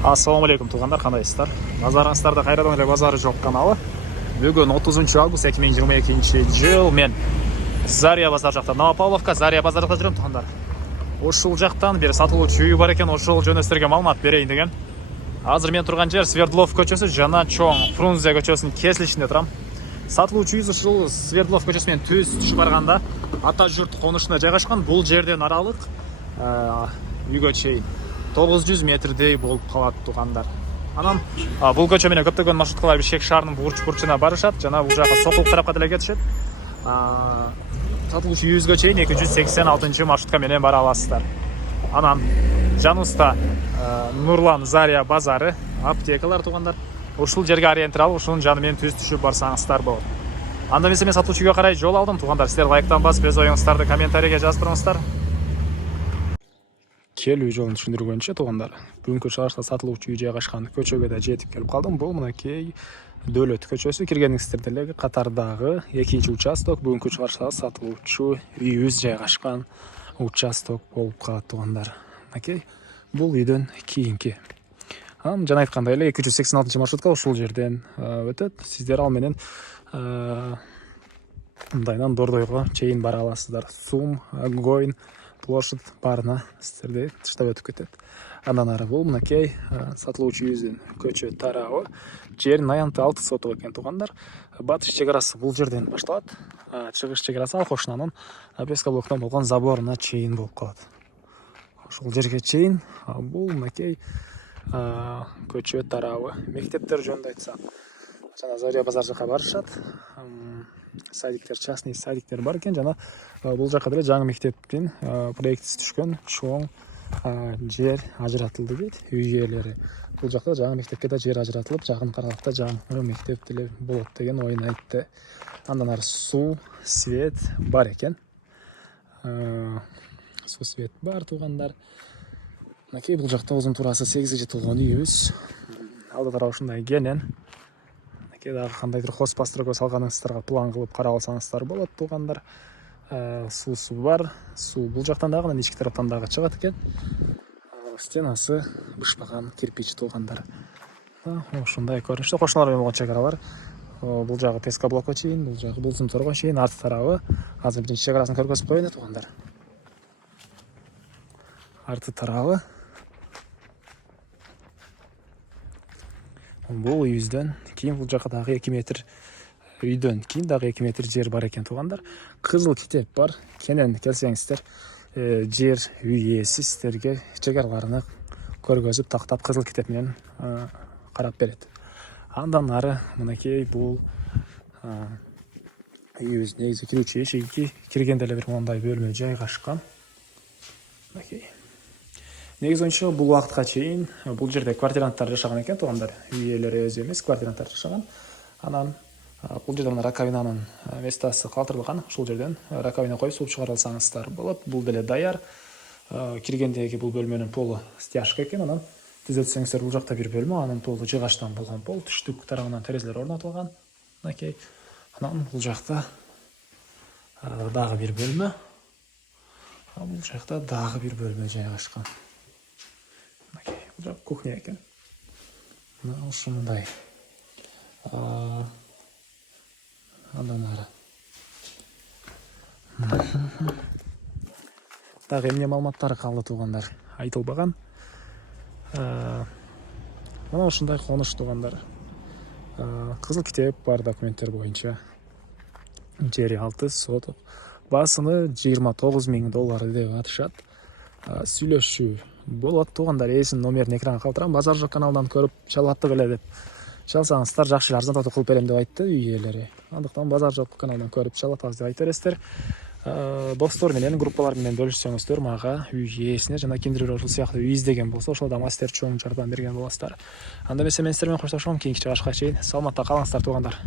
Ассаламу алейкум туғандар, қандайсыздар? Назарыңыздарда қайрадан эле базары жоқ каналы. Бүгін 30 август 2022 жыл. Мен Зария базар жақтан, Новопавловка Зария базар жақта жүрем туғандар. Ошол жақтан бері сатылуучу үй бар екен, ошол жөнүндө сіздерге маалымат берейин деген. Азыр мен турган жер Свердлов көчөсү жана чоң Фрунзе көчөсүнүн кесилишинде турам. Сатылуучу үй ушул Свердлов көчөсү менен түз түшүп барганда ата журт конушуна жайгашкан. Бул жерден аралык үйгө чейин 900 метрдей болуп калат тугандар. Анан бул көчө менен көптөгөн маршруткалар Бишкек шаарынын бурчуна барышат жана бул жака Сокулук тарапка деле кетишет. Сатылуучу үйүбүзгө чейин 286 маршрутка менен бара аласыздар. Анан жаныбызда Нурлан Зария базары, аптекалар тугандар. Ушул жерге ориентир алып, ушунун жаны менен түз түшүп барсаңыздар болот. Анда эмесе мен сатылуучу үйгө карай жол алдым тугандар. Сиздер лайктан басып, өз оюңуздарды комментарийге жазып туруңуздар. Келүү жолун түшүндүргөнчө тугандар, бүгүнкү чыгышта сатылуучу үй жайгашкан көчөгө да жетип келип калдым. Бул мынакей Дөөлөт көчөсү, киргениңиздер деле катардагы экинчи участок. Бүгүнкү чыгышта сатылуучу үйүбүз жайгашкан участок болуп калат тугандар. Мынакей бул үйдөн кийинки. Жана айткандай эле 286 маршрутка ушул жерден өтөт. Сиздер ал менен мындайдан Дордойго чейин бара аласыздар. Сум, Гойн, площадь баарына сиздерди тыштап өтүп кетет. Андан ары бул мынакей сатылуучу үйүбүздүн көчө тарабы. Жердин аянты 6 соток экен тугандар. Батыш чек арасы бул жерден башталат. Чыгыш чек арасы Алкошунанын Пескоблоктон болгон заборуна чейин болуп калат. Ушул жерге чейин бул мынакей көчө тарабы. Мектептер жөнүндө айтсак, жана Зария базар жака барышат. Садиктер, частный садиктер бар экен жана бул жака деле жаңы мектептин проектиси түшкөн чоң жер ажыратылды дейт үй ээлери. Бул жакта жаңы мектепке да жер ажыратылып, жакын аралыкта жаңы мектеп деле болот деген оюн айтты. Андан ары суу, свет бар экен. Суу, свет бар тугандар. Мынакей бул жакта узун турасы 8 жетилгон үйүбүз. Алда тарабы ушундай кенен. Дагы кандайдыр хоз постройка салганыңыздарга план кылып карап алсаңыздар болот тугандар. Суусу бар. Суу бул жактан дагы, ички тараптан дагы чыгат экен. Стенасы бышпаган кирпич тугандар. Ушундай көрүнүштө кошуналар менен болгон чек ара бар. Бул жагы Пескоблокко чейин, бул жагы Булзумторго чейин, арты тарабы. Азыр биринчи чек арасын көргөзүп коеюн тугандар. Арты тарабы. Бул үйүздөн кийин бул жака дагы 2 метр үйдөн кийин дагы 2 метр жер бар экен тугандар. Кызыл китеп бар. Кенен келсеңиздер, жер үй ээси сиздерге чек араларыны көргөзүп, тактап кызыл китеп менен карап берет. Андан ары мынакей бул үйүбүз негизи кирүүчү эшиги, киргенде эле бир мондай бөлмө жайгашкан. Мынакей. Негизи боюнча бул убакытка чейин бул жерде квартиранттар жашаган экен тугандар. Үй ээлери өзү эмес, квартиранттар жашаган. Анан бул жерде раковинанын местасы калтырылган. Ушул жерден раковина коюп сууп чыгара алсаңыздар болот. Бул деле даяр. Киргендеги бул бөлмөнүн полу стяжка экен. Анан түзөтсөңүздөр бул жакта бир бөлмө, анын полу жыгачтан болгон пол, түштүк тарабынан терезелер орнотулган. Мынакей. Анан бул жакта дагы бир бөлмө. Бул жакта дагы бир бөлмө жайгашкан. Бул кухня экен. Ушундай. Андан ары. Дагы эмне маалыматтар калды тугандар? Айтылбаган. Мына ушундай конуш тугандар. Кызыл китеп бар документтер боюнча. Жери 6 соток. Басымы $29,000 деп атышат. Сүйлөшүү болот тугандар. Эсин номерин экранга калтырам. Базар жок каналынан көрүп чалаттык эле деп чалсаңыздар жакшы арзандатып кылып берем деп айтты үй ээлери. Андыктан базар жок каналынан көрүп чалатабыз деп айта бересиздер. Достор менен, группалар менен бөлүшсөңүздөр мага үй ээсине жана кимдир бир ушул сыяктуу үй издеген болсо, ошол да мастер чоң жардам берген боласыздар. Анда эмесе мен сиздер менен коштошом. Кийинки чыгышка чейин саламатта калыңыздар тугандар.